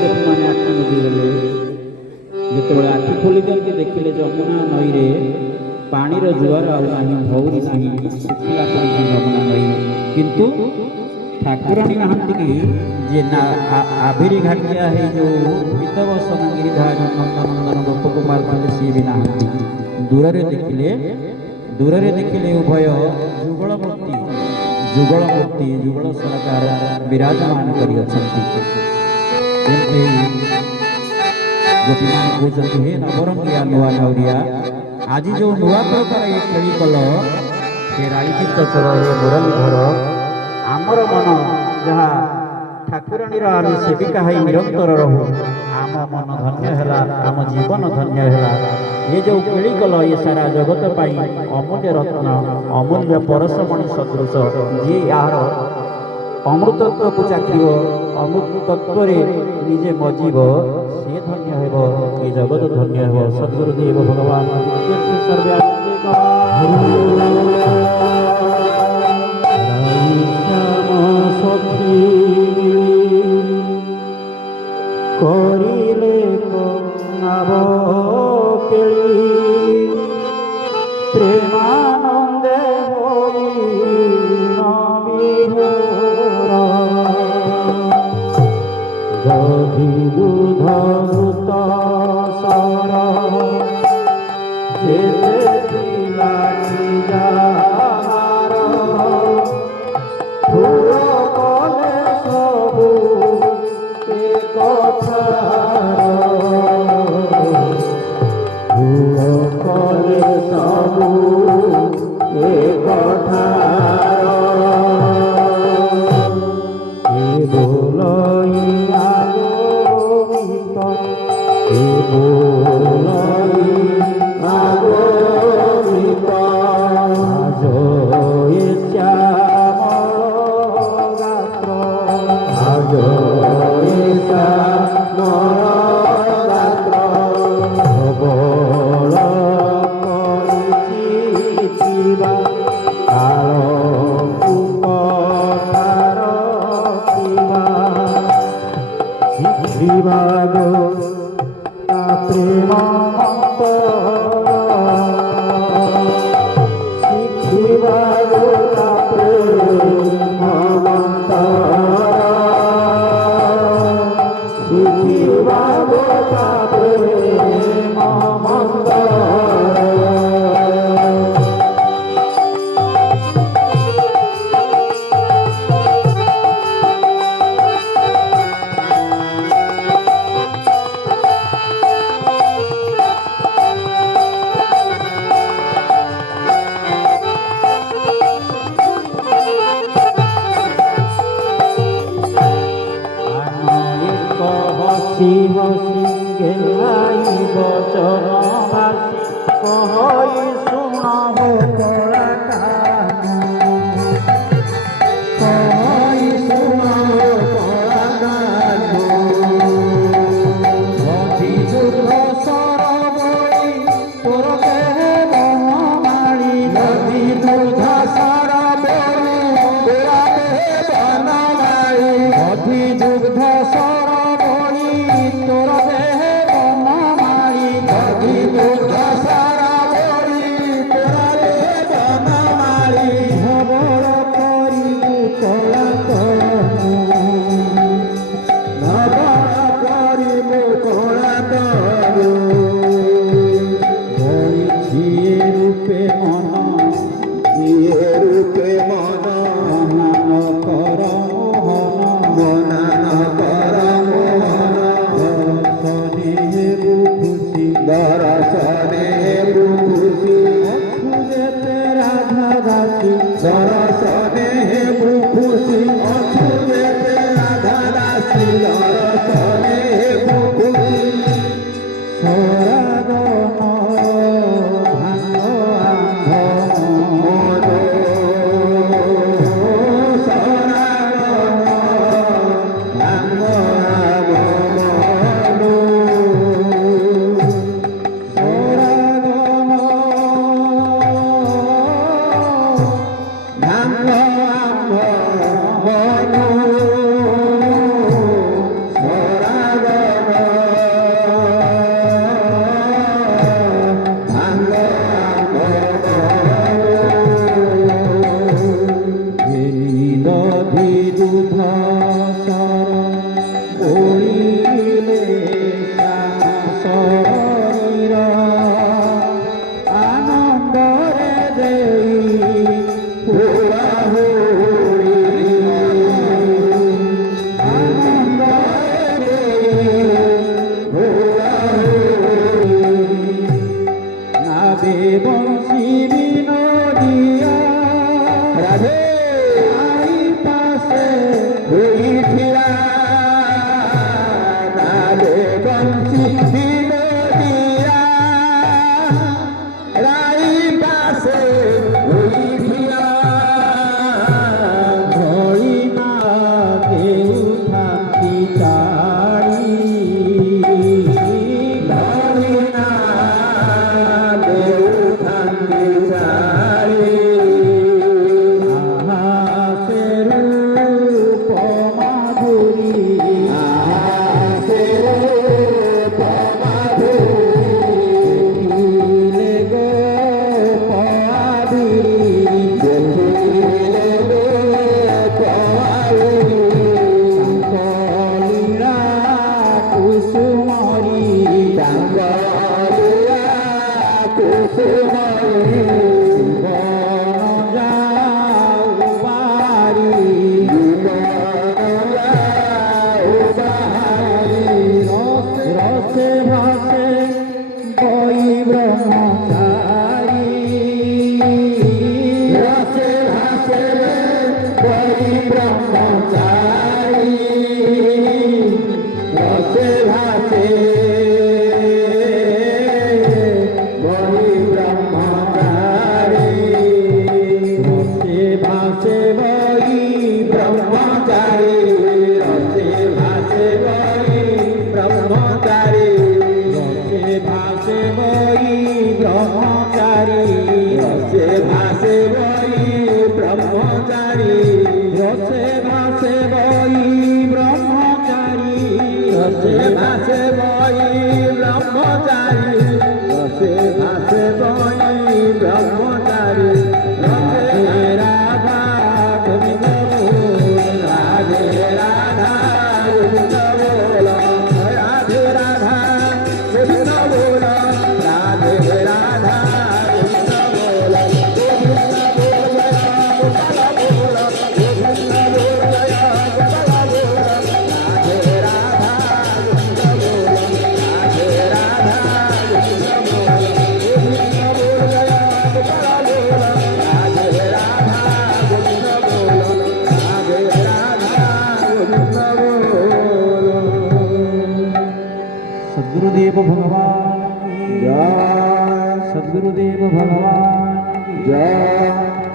गोपीमाने आखि मुदिगले ଯେତେବେଳେ ଆଖି ଖୋଲି ଦିଅନ୍ତି ଦେଖିଲେ ଯମୁନା ନଈରେ ପାଣିର ଜୁଆର ଆଉ ନାହିଁ, ଭଉରୀ ନାହିଁ, ଶୁଖିଲା ପଡ଼ିଛି ଯମୁନା ନଈ। କିନ୍ତୁ ଠାକୁରାଣୀ ନାହାନ୍ତି କି ଯେ ନା ଆଭିରି ଘାଟିଆ ହେଇ ଯେଉଁ ବିତବସନ ଗିରିଧାରୀ ନନ୍ଦନନ୍ଦନ ଗୋପକୁମାର ଥିଲେ ସିଏ ବି ନାହାନ୍ତି। ଦୂରରେ ଦେଖିଲେ ଉଭୟ ଯୁଗଳ ମୂର୍ତ୍ତି ଯୁଗଳ ସରକାର ବିରାଜମାନ କରିଅଛନ୍ତି। ଯେମିତି ଗୋପୀମାନେ କହୁଛନ୍ତି, ହେ ନବରଙ୍ଗିଆ ନୂଆ ନାଉରିଆ, ଆଜି ଯେଉଁ ନୂଆ ପ୍ରକାର ଏ ଖେଳି କଲ, ହେ ରାଇଚିତ ଚଳ, ହେ ମୁରଲୀଧର, ଆମର ମନ ଯାହା ଠାକୁରାଣୀର ଆମେ ସେବିକା ହେଇ ନିରନ୍ତର ରହୁ, ଆମ ମନ ଧନ୍ୟ ହେଲା, ଆମ ଜୀବନ ଧନ୍ୟ ହେଲା। ଏ ଯେଉଁ ଖେଳି କଲ ଏ ସାରା ଜଗତ ପାଇଁ ଅମୂଲ୍ୟ ରତ୍ନ, ଅମୂଲ୍ୟ ପରଶମଣି ସଦୃଶ, ଯିଏ ଏହାର ଅମୃତତ୍ୱକୁ ଚାଖିବ, ଅମୃତତ୍ୱରେ ନିଜେ ମଜିବ, ସିଏ ଧନ୍ୟ ହେବ, ଏ ଜଗତ ଧନ୍ୟ ହେବ। ସଦ୍ଗୁରୁଦେବ ଭଗବାନ ସର୍ବେ করিলে কনাব কেলি প্রেমানন্দে হই নবিভোর দধি দুধ মৃত সর যেতে দিলানি যাহার ফুল কলে সবু কলে সবু এ কথার এ বলই আগমিত, এ বলই আগমিত, আজ এ শ্যামল গাত্র, আজ প্রেম শিখিবাগ প্রেম শিখিবাগ প্রেম হসি হসি গেলাই বচন ভাসি কহই শুনব কলা কান, কহই শুনব কলা কান, অধি যুদ্ধ সরবই তোর দেহে বনমালী, অধি যুদ্ধ সরবই তোর দেহে বনমালী, অধি যুদ্ধ তোরা କୁସୁମରୀ ଡାଙ୍ଗରିଆ କୁସୁମରୀ ଜୀବନ ଯାଉ ବାରି ରସେ ଭାସେ ବଇ ବ୍ରହ୍ମଚାରୀ ରସେ ଭାସେ বলি ব্রহ্মচারী রসে ভাসে বলি ব্রহ্মচারী রসে ভাসে বলি ব্রহ্মচারী রসে ভাসে বলি ব্রহ্মচারী রসে ভাসে বলি ব্রহ্মচারী রসে ভাসে বলি ব্রহ্মচারী রসে ভাসে বই ব্রহ্মচারী রসে ভাসে বই ব্রহ্মচারী রসে ভাসে বই ব্রহ্মচারী রসে রাধা গোবিন্দ রাধে রাধা গোবিন্দ বল রাধে রাধা গোবিন্দ বল রাধে রাধা গোবিন্দ বল सद्गुरुदेव भगवान की जय सद्गुरुदेव भगवान की जय